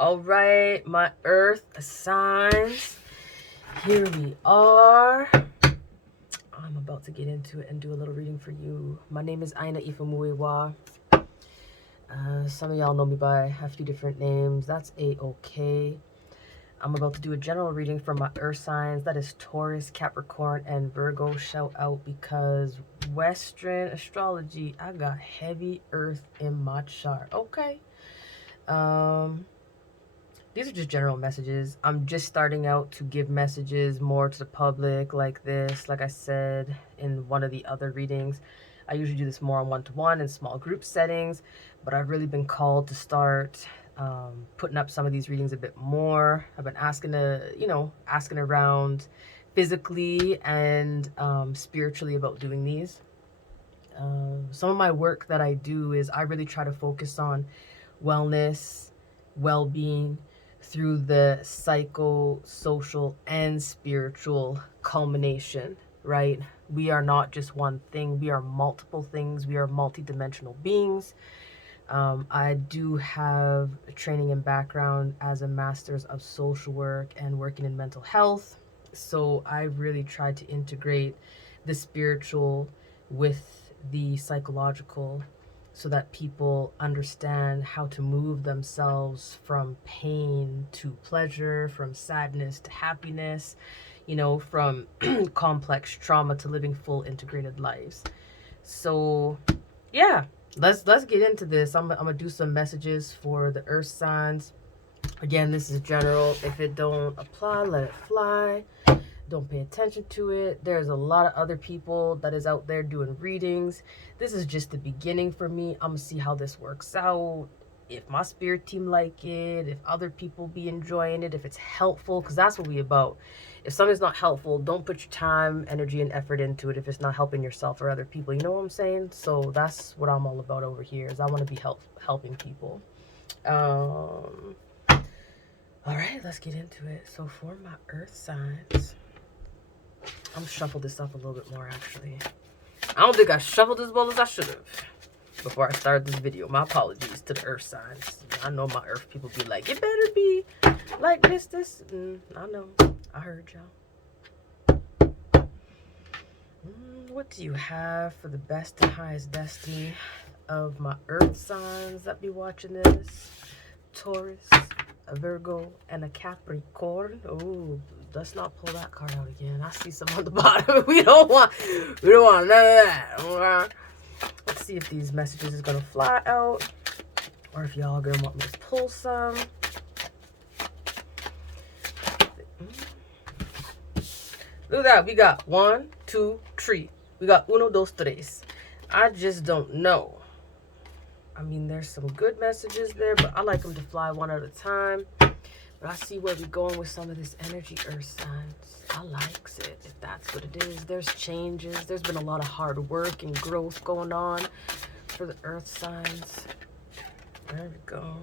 All right, my earth signs. Here we are. I'm about to get into it and do a little reading for you. My name is Aina Ifamuiwa. Some of y'all know me by a few different names. That's a-okay. I'm about to do a general reading for my earth signs. That is Taurus, Capricorn, and Virgo. Shout out because Western astrology, I got heavy earth in my chart. Okay. These are just general messages. I'm just starting out to give messages more to the public like this. Like I said in one of the other readings, I usually do this more on one-to-one in small group settings, but I've really been called to start putting up some of these readings a bit more. I've been asking around physically and spiritually about doing these. Some of my work that I do is I really try to focus on wellness, well-being, through the psycho-social and spiritual culmination, right? We are not just one thing. We are multiple things. We are multidimensional beings. I do have a training and background as a master's of social work and working in mental health. So I really tried to integrate the spiritual with the psychological so that people understand how to move themselves from pain to pleasure, from sadness to happiness, from complex trauma to living full integrated lives. So yeah, let's get into this. I'm gonna do some messages for the earth signs. Again, this is general. If it don't apply, let it fly. Don't pay attention to it. There's a lot of other people that is out there doing readings. This is just the beginning for me. I'm gonna see how this works out. If my spirit team like it, if other people be enjoying it, if it's helpful, because that's what we about. If something's not helpful, don't put your time, energy, and effort into it if it's not helping yourself or other people. You know what I'm saying? So that's what I'm all about over here, is I want to be helping people. All right, let's get into it. So for my earth signs, I'm shuffle this up a little bit more, actually. I don't think I shuffled as well as I should have before I started this video. My apologies to the earth signs. I know my earth people be like, it better be like this. I know. I heard y'all. What do you have for the best and highest destiny of my earth signs that be watching this? Taurus, a Virgo, and a Capricorn. Oh, let's not pull that card out again. I see some on the bottom. We don't want none of that. Let's see if these messages is gonna fly out, or if y'all gonna want me to pull some. Look at that. We got 1, 2, 3. We got uno, dos, tres. I just don't know. I mean, there's some good messages there, but I like them to fly one at a time. But I see where we're going with some of this energy, earth signs. I likes it, if that's what it is. There's changes. There's been a lot of hard work and growth going on for the earth signs. There we go.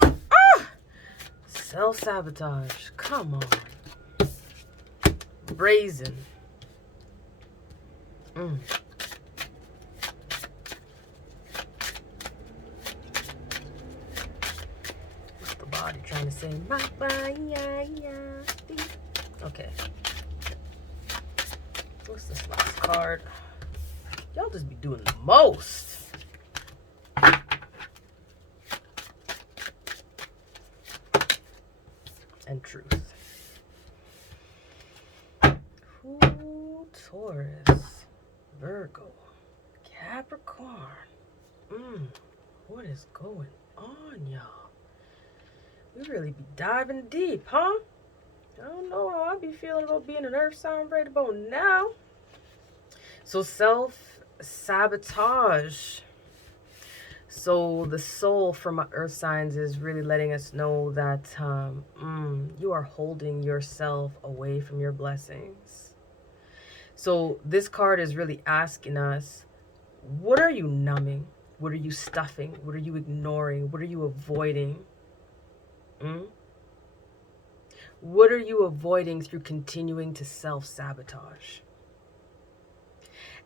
Ah! Self-sabotage. Come on. Brazen. Body trying to say okay. What's this last card? Y'all just be doing the most. And truth. Ooh, Taurus, Virgo, Capricorn. What is going on, y'all? We really be diving deep, huh? I don't know how I be feeling about being an earth sign right about now. So self-sabotage. So the soul for my earth signs is really letting us know that you are holding yourself away from your blessings. So this card is really asking us, what are you numbing? What are you stuffing? What are you ignoring? What are you avoiding? What are you avoiding through continuing to self-sabotage?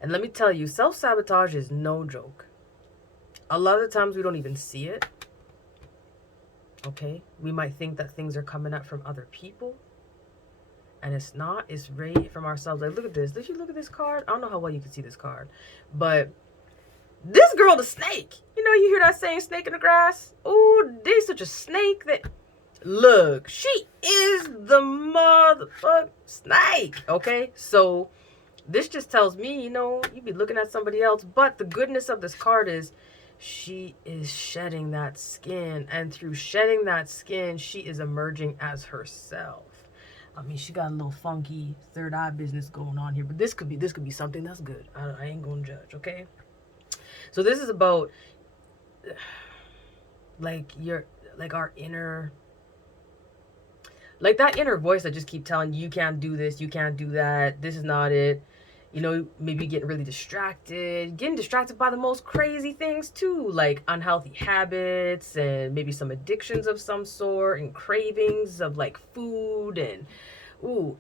And let me tell you, self-sabotage is no joke. A lot of the times we don't even see it. Okay? We might think that things are coming up from other people, and it's not. It's right from ourselves. Like, look at this. Did you look at this card? I don't know how well you can see this card, but this girl, the snake. You know, you hear that saying, snake in the grass? Oh, there's such a snake that, look, she is the motherfucking snake. Okay? So this just tells me, you know, you be looking at somebody else, but the goodness of this card is she is shedding that skin, and through shedding that skin, she is emerging as herself. I mean, she got a little funky third eye business going on here, but this could be something that's good. I ain't gonna judge, okay? So this is about like our inner, like that inner voice that just keep telling you can't do this, you can't do that, this is not it. You know, maybe getting really distracted, getting distracted by the most crazy things too, like unhealthy habits and maybe some addictions of some sort and cravings of like food and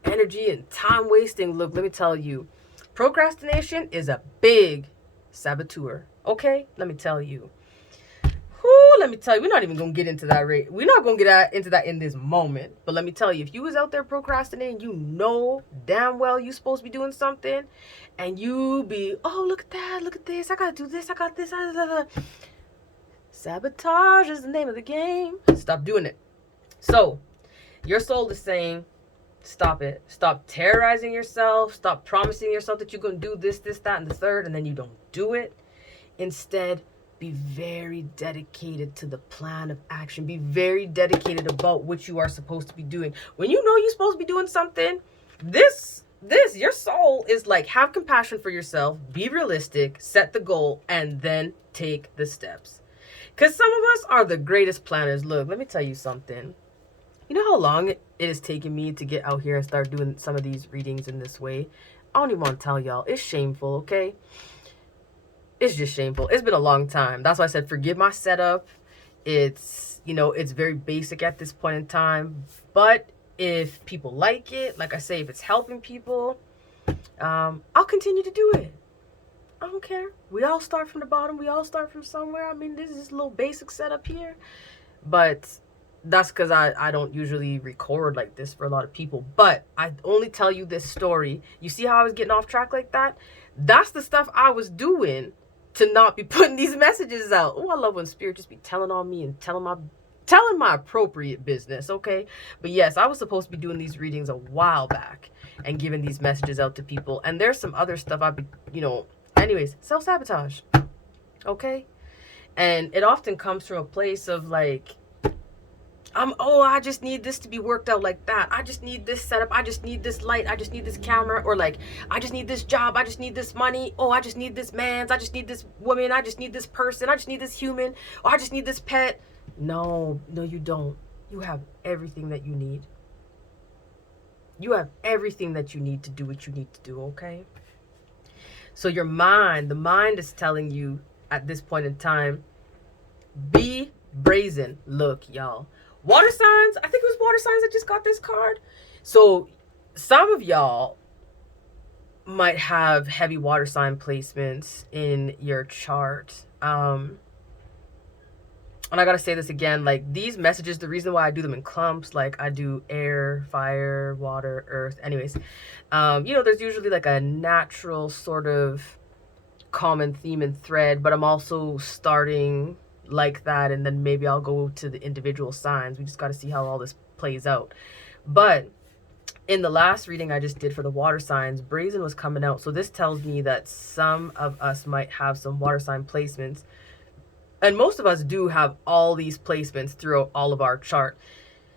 energy and time wasting. Look, let me tell you, procrastination is a big saboteur. Okay, let me tell you. Let me tell you, we're not even gonna get into that rate. We're not gonna get into that in this moment. But let me tell you, if you was out there procrastinating, you know damn well you supposed to be doing something, and you be, oh, look at that, look at this, I gotta do this, I got this. Sabotage is the name of the game. Stop doing it. So your soul is saying, stop it. Stop terrorizing yourself. Stop promising yourself that you're gonna do this, that, and the third, and then you don't do it. Instead, be very dedicated to the plan of action. Be very dedicated about what you are supposed to be doing. When you know you're supposed to be doing something, this, your soul is like, have compassion for yourself, be realistic, set the goal, and then take the steps. Because some of us are the greatest planners. Look, let me tell you something. You know how long it has taken me to get out here and start doing some of these readings in this way? I don't even want to tell y'all. It's shameful, okay? It's just shameful. It's been a long time. That's why I said forgive my setup. It's, you know, it's very basic at this point in time. But if people like it, like I say, if it's helping people, I'll continue to do it. I don't care. We all start from the bottom. We all start from somewhere. I mean, this is just a little basic setup here. But that's because I don't usually record like this for a lot of people. But I only tell you this story. You see how I was getting off track like that? That's the stuff I was doing to not be putting these messages out. Oh, I love when spirit just be telling on me and telling my appropriate business, okay? But yes, I was supposed to be doing these readings a while back and giving these messages out to people. And there's some other stuff I'd be, you know, anyways, self-sabotage, okay? And it often comes from a place of like, I just need this to be worked out like that. I just need this setup. I just need this light. I just need this camera. Or like, I just need this job. I just need this money. Oh, I just need this man. I just need this woman. I just need this person. I just need this human. Oh, I just need this pet. No, you don't. You have everything that you need. You have everything that you need to do what you need to do, okay? So your mind, the mind is telling you at this point in time, be brazen. Look, y'all. Water signs, I think it was water signs that just got this card. So some of y'all might have heavy water sign placements in your chart. And I gotta say this again, like these messages, the reason why I do them in clumps, like I do air, fire, water, earth, anyways, you know, there's usually like a natural sort of common theme and thread, but I'm also starting like that, and then maybe I'll go to the individual signs. We just got to see how all this plays out. But in the last reading I just did for the water signs, brazen was coming out. So this tells me that some of us might have some water sign placements, and most of us do have all these placements throughout all of our chart,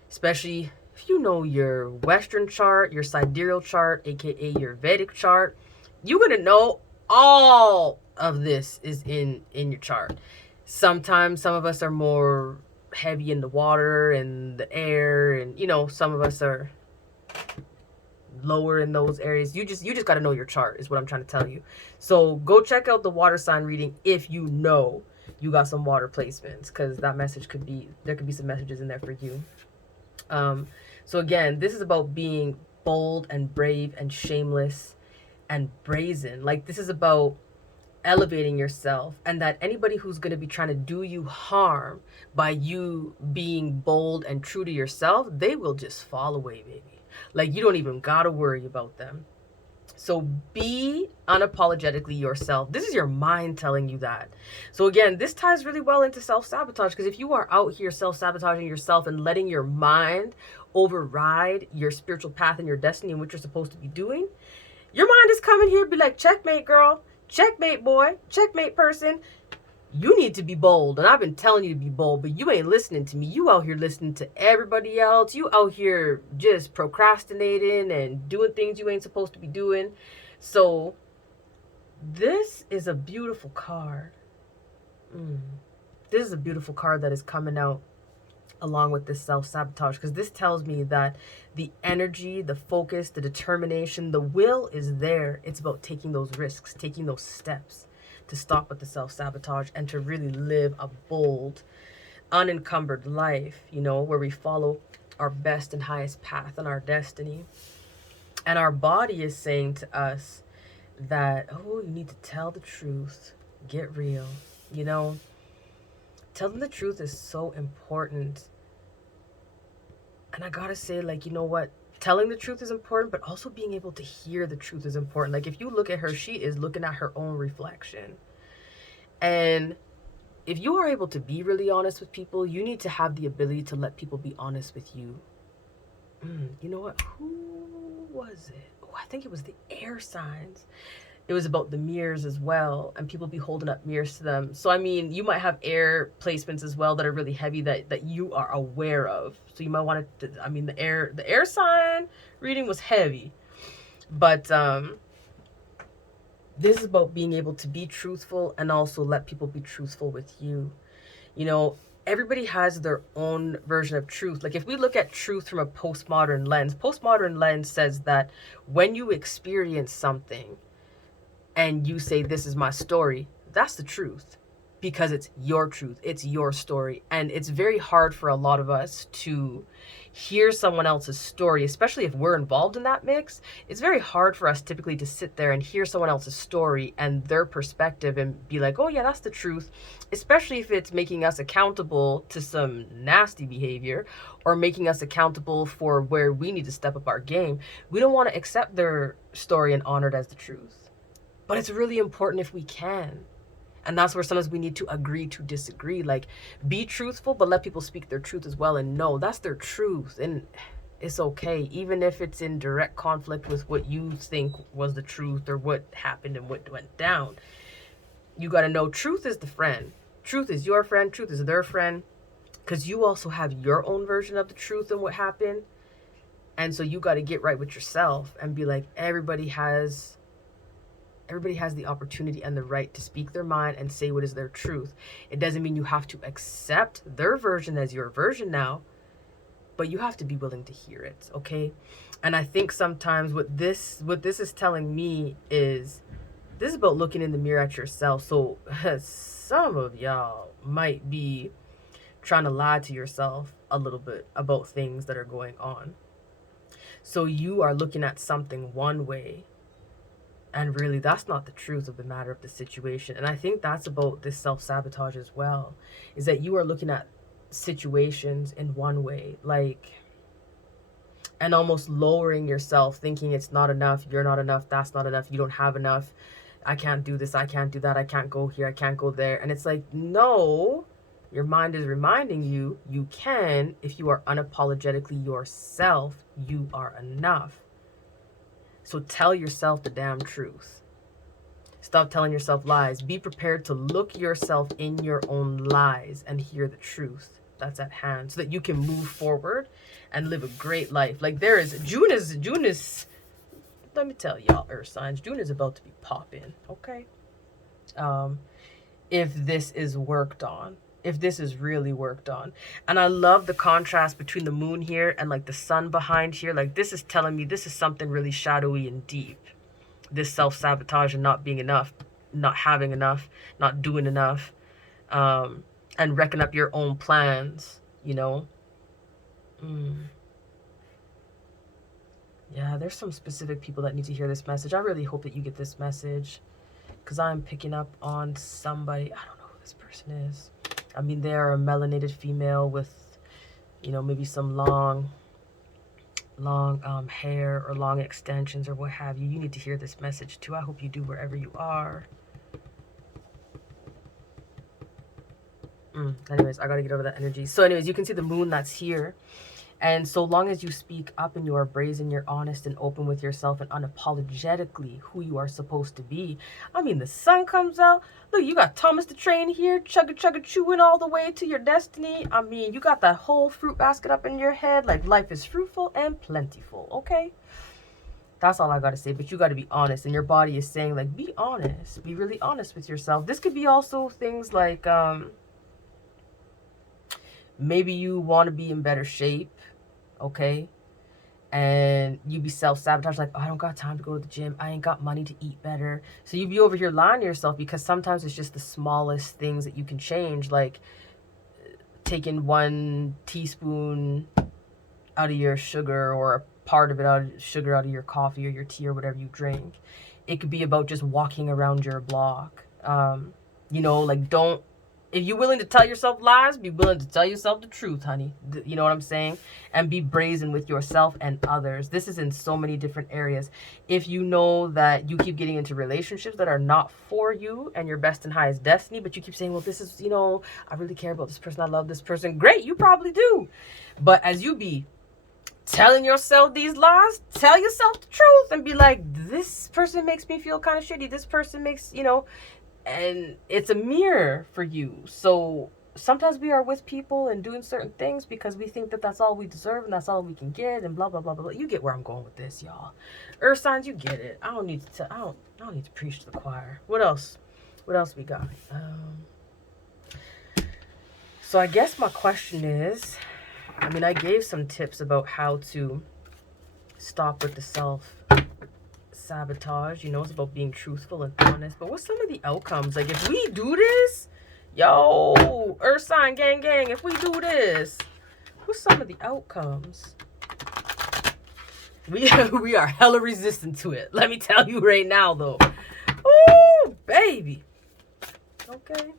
especially if you know your Western chart, your sidereal chart, aka your Vedic chart. You're gonna know all of this is in your chart. Sometimes some of us are more heavy in the water and the air, and you know, some of us are lower in those areas. You just got to know your chart is what I'm trying to tell you. So go check out the water sign reading if you know you got some water placements, because that message there could be some messages in there for you. So again, this is about being bold and brave and shameless and brazen. Like this is about elevating yourself, and that anybody who's going to be trying to do you harm by you being bold and true to yourself, they will just fall away, baby. Like, you don't even gotta worry about them. So be unapologetically yourself. This is your mind telling you that. So again, this ties really well into self-sabotage, because if you are out here self-sabotaging yourself and letting your mind override your spiritual path and your destiny and what you're supposed to be doing, your mind is coming here, be like, checkmate, girl, checkmate, boy, checkmate, person. You need to be bold. And I've been telling you to be bold, but you ain't listening to me. You out here listening to everybody else. You out here just procrastinating and doing things you ain't supposed to be doing. So this is a beautiful card. This is a beautiful card that is coming out along with this self-sabotage, because this tells me that the energy, the focus, the determination, the will is there. It's about taking those risks, taking those steps to stop with the self-sabotage and to really live a bold, unencumbered life, you know, where we follow our best and highest path and our destiny. And our body is saying to us that, oh, you need to tell the truth, get real, you know. Telling the truth is so important. And I gotta say, like, you know what? Telling the truth is important, but also being able to hear the truth is important. Like, if you look at her, she is looking at her own reflection. And if you are able to be really honest with people, you need to have the ability to let people be honest with you. You know what? Who was it? Oh, I think it was the air signs. It was about the mirrors as well, and people be holding up mirrors to them. So I mean, you might have air placements as well that are really heavy that you are aware of. So you might want to, I mean, the air sign reading was heavy, but this is about being able to be truthful and also let people be truthful with you. You know, everybody has their own version of truth. Like, if we look at truth from a postmodern lens says that when you experience something and you say, this is my story, that's the truth, because it's your truth, it's your story. And it's very hard for a lot of us to hear someone else's story, especially if we're involved in that mix. It's very hard for us typically to sit there and hear someone else's story and their perspective and be like, oh yeah, that's the truth, especially if it's making us accountable to some nasty behavior or making us accountable for where we need to step up our game. We don't want to accept their story and honor it as the truth. But it's really important if we can. And that's where sometimes we need to agree to disagree. Like, be truthful, but let people speak their truth as well. And know that's their truth. And it's okay. Even if it's in direct conflict with what you think was the truth or what happened and what went down. You got to know truth is the friend. Truth is your friend. Truth is their friend. Because you also have your own version of the truth and what happened. And so you got to get right with yourself and be like, everybody has the opportunity and the right to speak their mind and say what is their truth. It doesn't mean you have to accept their version as your version now, but you have to be willing to hear it, okay? And I think sometimes what this is telling me is, this is about looking in the mirror at yourself. So some of y'all might be trying to lie to yourself a little bit about things that are going on. So you are looking at something one way, and really, that's not the truth of the matter of the situation. And I think that's about this self-sabotage as well, is that you are looking at situations in one way, like, and almost lowering yourself, thinking it's not enough, you're not enough, that's not enough, you don't have enough, I can't do this, I can't do that, I can't go here, I can't go there. And it's like, no, your mind is reminding you, you can, if you are unapologetically yourself, you are enough. So tell yourself the damn truth. Stop telling yourself lies. Be prepared to look yourself in your own lies and hear the truth that's at hand, so that you can move forward and live a great life. Like, June is, let me tell y'all, earth signs, June is about to be popping, okay? If this is worked on. If this is really worked on. And I love the contrast between the moon here and like the sun behind here. Like, this is telling me this is something really shadowy and deep. This self-sabotage and not being enough, not having enough, not doing enough, and wrecking up your own plans, you know? Yeah, there's some specific people that need to hear this message. I really hope that you get this message. because I'm picking up on somebody. I don't know who this person is. I mean, they're a melanated female with, you know, maybe some long hair or long extensions or what have you. You need to hear this message too. I hope you do wherever you are. Anyways, I gotta get over that energy. So anyways, you can see the moon that's here. And so long as you speak up and you are brazen, you're honest and open with yourself and unapologetically who you are supposed to be. I mean, the sun comes out. Look, you got Thomas the Train here, chugga chewing all the way to your destiny. I mean, you got that whole fruit basket up in your head. Like, life is fruitful and plentiful, okay? That's all I gotta say. But you gotta be honest. And your body is saying, like, be honest. Be really honest with yourself. This could be also things like, maybe you want to be in better shape, okay? And you be self-sabotage, like, oh, I don't got time to go to the gym. I ain't got money to eat better. So you be over here lying to yourself, because sometimes it's just the smallest things that you can change, like taking 1 teaspoon out of your sugar, or a part of it out of sugar out of your coffee or your tea or whatever you drink. It could be about just walking around your block. You know, like, don't, if you're willing to tell yourself lies, be willing to tell yourself the truth, honey. You know what I'm saying? And be brazen with yourself and others. This is in so many different areas. If you know that you keep getting into relationships that are not for you and your best and highest destiny, but you keep saying, well, this is, you know, I really care about this person. I love this person. Great, you probably do. But as you be telling yourself these lies, tell yourself the truth and be like, this person makes me feel kind of shitty. This person makes, you know, and it's a mirror for you. So sometimes we are with people and doing certain things because we think that that's all we deserve and that's all we can get and blah blah blah blah. You get where I'm going with this, y'all. Earth signs, you get it. I don't need to I don't need to preach to the choir. What else we got? So I guess my question is, I mean, I gave some tips about how to stop with the self-sabotage. You know, it's about being truthful and honest. But what's some of the outcomes? Like, if we do this, yo, Earth sign gang, if we do this, what's some of the outcomes? We are hella resistant to it. Let me tell you right now, though. Ooh, baby. Okay.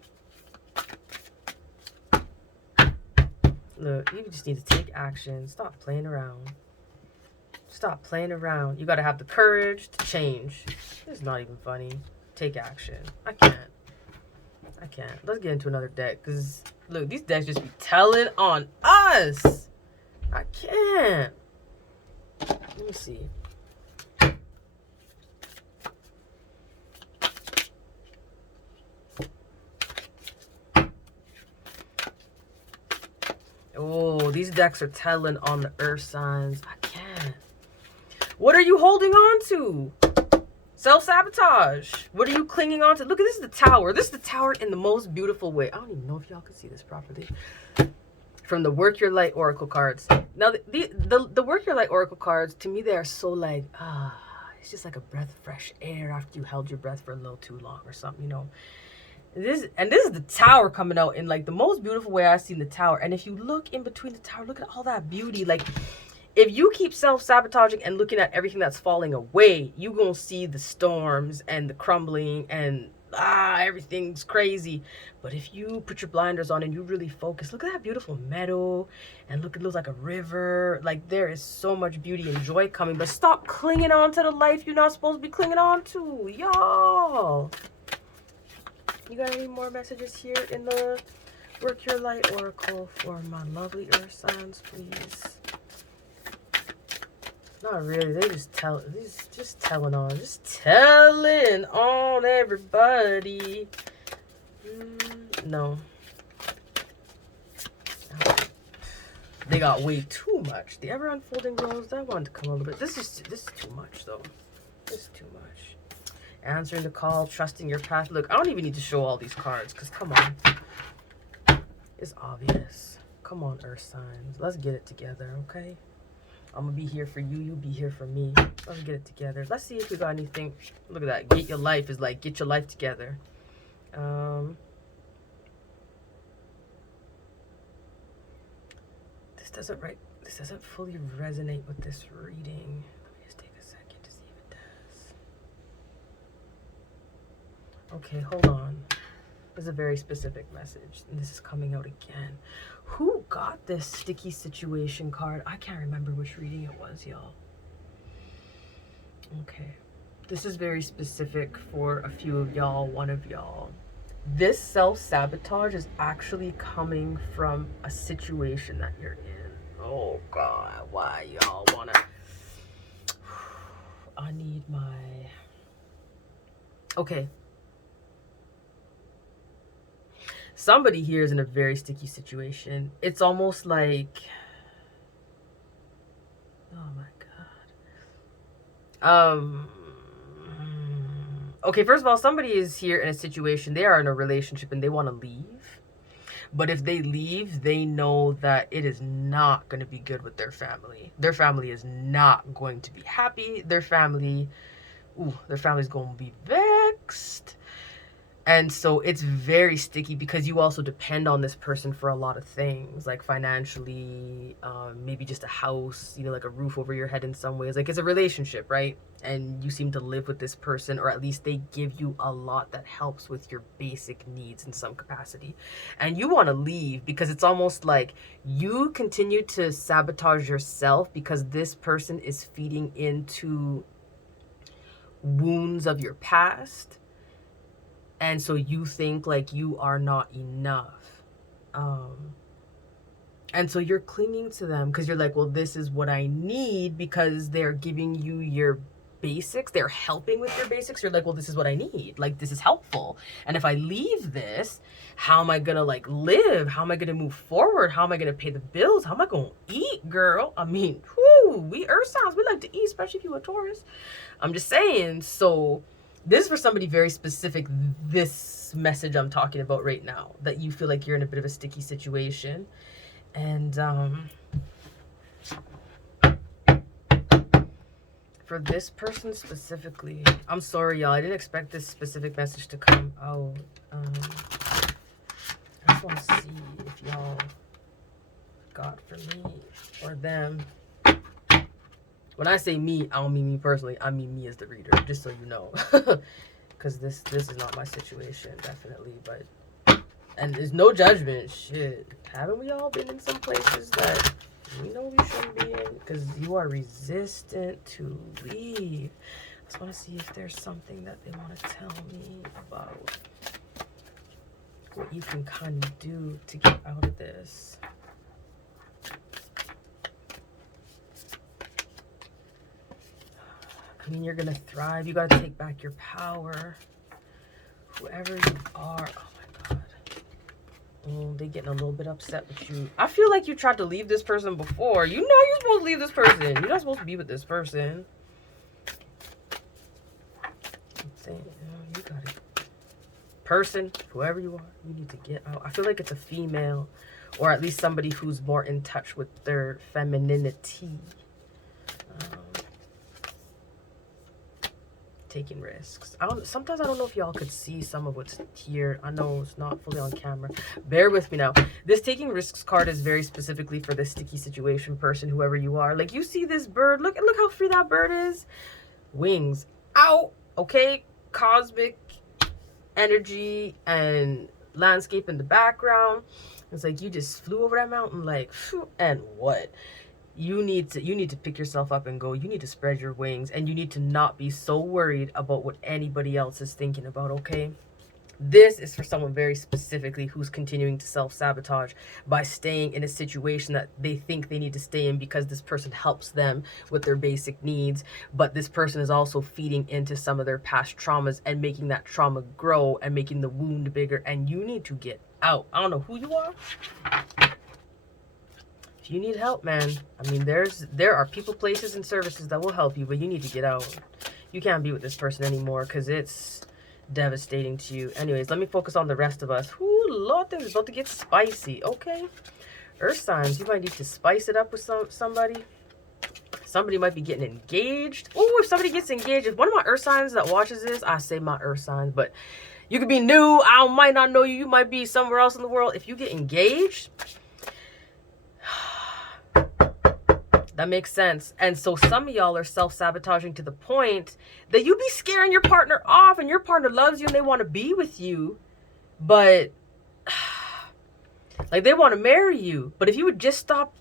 Look, you just need to take action. Stop playing around. Stop playing around. You got to have the courage to change. It's not even funny. Take action. I can't. Let's get into another deck. Because, look, these decks just be telling on us. I can't. Let me see. Oh, these decks are telling on the earth signs. I can't. What are you holding on to? Self-sabotage. What are you clinging on to? Look, this is the tower. This is the tower in the most beautiful way. I don't even know if y'all can see this properly. From the Work Your Light Oracle cards. Now, the Work Your Light Oracle cards, to me, they are so like, it's just like a breath of fresh air after you held your breath for a little too long or something, you know. This is the tower coming out in like the most beautiful way I've seen the tower. And if you look in between the tower, look at all that beauty. Like, if you keep self-sabotaging and looking at everything that's falling away, you're going to see the storms and the crumbling and everything's crazy. But if you put your blinders on and you really focus, look at that beautiful meadow, and look, it looks like a river. Like, there is so much beauty and joy coming. But stop clinging on to the life you're not supposed to be clinging on to, y'all. You got any more messages here in the Work Your Light Oracle for my lovely earth signs, please? Not really. They just telling on everybody. No. They got way too much. The ever unfolding rose, I wanted to come a little bit. This is too much, though. This is too much. Answering the call, trusting your path. Look, I don't even need to show all these cards, because come on. It's obvious. Come on, earth signs. Let's get it together, okay? I'm going to be here for you. You be here for me. Let's get it together. Let's see if we got anything. Look at that. Get your life is like, get your life together. This doesn't fully resonate with this reading. Let me just take a second to see if it does. Okay, hold on. There's a very specific message, and this is coming out again. Who got this sticky situation card? I can't remember which reading it was, y'all. Okay. This is very specific for a few of y'all, one of y'all. This self-sabotage is actually coming from a situation that you're in. Oh, God. Why y'all wanna... I need my... Okay. Somebody here is in a very sticky situation. It's almost like... Oh, my God. Okay, first of all, somebody is here in a situation, they are in a relationship and they want to leave. But if they leave, they know that it is not going to be good with their family. Their family is not going to be happy. Their family's going to be vexed. And so it's very sticky because you also depend on this person for a lot of things, like financially, maybe just a house, you know, like a roof over your head in some ways. Like it's a relationship, right? And you seem to live with this person, or at least they give you a lot that helps with your basic needs in some capacity. And you want to leave because it's almost like you continue to sabotage yourself because this person is feeding into wounds of your past. And so you think like you are not enough. And so you're clinging to them because you're like, well, this is what I need because they're giving you your basics. They're helping with your basics. You're like, well, this is what I need. Like, this is helpful. And if I leave this, how am I going to like live? How am I going to move forward? How am I going to pay the bills? How am I going to eat, girl? I mean, whoo, we earth signs, we like to eat, especially if you're a Taurus. I'm just saying. So this is for somebody very specific, this message I'm talking about right now, that you feel like you're in a bit of a sticky situation. And for this person specifically, I'm sorry, y'all. I didn't expect this specific message to come out. I just want to see if y'all got for me or them. When I say me, I don't mean me personally. I mean me as the reader, just so you know. Because this is not my situation, definitely. But, and there's no judgment. Shit. Haven't we all been in some places that we know we shouldn't be in? Because you are resistant to leave. I just want to see if there's something that they want to tell me about what you can kind of do to get out of this. I mean, you're going to thrive. You got to take back your power. Whoever you are. Oh, my God. Oh, they're getting a little bit upset with you. I feel like you tried to leave this person before. You know you're supposed to leave this person. You're not supposed to be with this person. I'm saying, you got it. Person, whoever you are, you need to get out. I feel like it's a female, or at least somebody who's more in touch with their femininity. Taking risks. Sometimes I don't know if y'all could see some of what's here. I know it's not fully on camera. Bear with me now. This taking risks card is very specifically for this sticky situation person, whoever you are. Like, you see this bird. Look how free that bird is. Wings out. Okay, cosmic energy and landscape in the background. It's like you just flew over that mountain, like, and what? You need to pick yourself up and go. You need to spread your wings, and you need to not be so worried about what anybody else is thinking about, okay? This is for someone very specifically who's continuing to self-sabotage by staying in a situation that they think they need to stay in because this person helps them with their basic needs, but this person is also feeding into some of their past traumas and making that trauma grow and making the wound bigger, and you need to get out. I don't know who you are. If you need help, man, I mean, there are people, places, and services that will help you, but you need to get out. You can't be with this person anymore because it's devastating to you. Anyways, let me focus on the rest of us. Ooh, Lord, things are about to get spicy. Okay. Earth signs, you might need to spice it up with somebody. Somebody might be getting engaged. Ooh, if somebody gets engaged, if one of my earth signs that watches this, I say my earth signs, but you could be new. I might not know you. You might be somewhere else in the world. If you get engaged, That makes sense. And so some of y'all are self-sabotaging to the point that you be scaring your partner off, and your partner loves you and they want to be with you, but like they want to marry you. But if you would just stop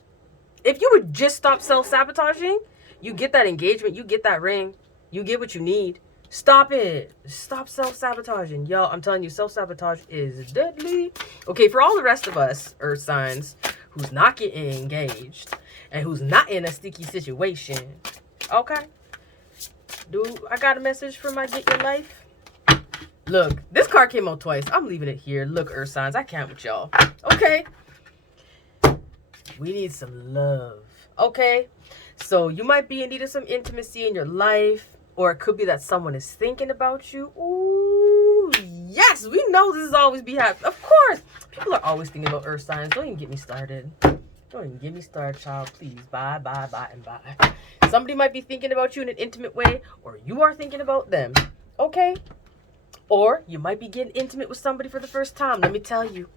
self-sabotaging, you get that engagement, you get that ring, you get what you need. Stop it. Stop self-sabotaging. Y'all, I'm telling you, self-sabotage is deadly. Okay, for all the rest of us, earth signs, who's not getting engaged and who's not in a sticky situation, okay? I got a message for my get your life? Look, this card came out twice. I'm leaving it here. Look, earth signs, I can't with y'all. Okay? We need some love. Okay? So you might be in need of some intimacy in your life. Or it could be that someone is thinking about you. Ooh, yes, we know this is always be happening. Of course, people are always thinking about earth signs. Don't even get me started. Don't even get me started, child. Please, bye, bye, bye, and bye. Somebody might be thinking about you in an intimate way, or you are thinking about them. Okay? Or you might be getting intimate with somebody for the first time. Let me tell you.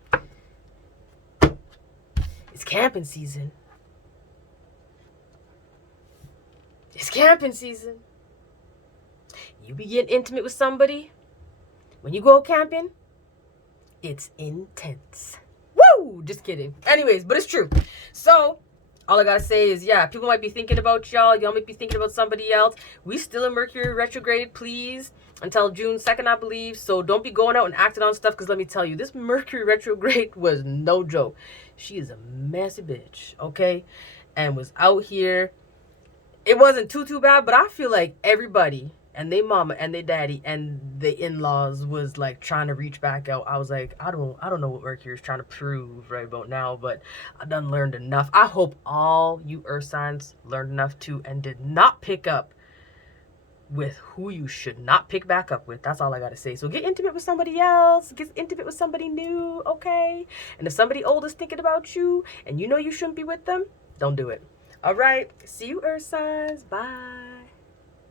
It's camping season. It's camping season. You be getting intimate with somebody. When you go camping, it's intense. Woo! Just kidding. Anyways, but it's true. So, all I gotta say is, yeah, people might be thinking about y'all. Y'all might be thinking about somebody else. We still in Mercury retrograde, please, until June 2nd, I believe. So don't be going out and acting on stuff, because let me tell you, this Mercury retrograde was no joke. She is a messy bitch, okay? And was out here. It wasn't too bad, but I feel like everybody and they mama and they daddy and the in-laws was like trying to reach back out. I was like, I don't know what Mercury is trying to prove right about now, but I done learned enough. I hope all you earth signs learned enough too and did not pick up with who you should not pick back up with. That's all I gotta say. So get intimate with somebody else. Get intimate with somebody new, okay? And if somebody old is thinking about you and you know you shouldn't be with them, don't do it. All right. See you, earth signs. Bye.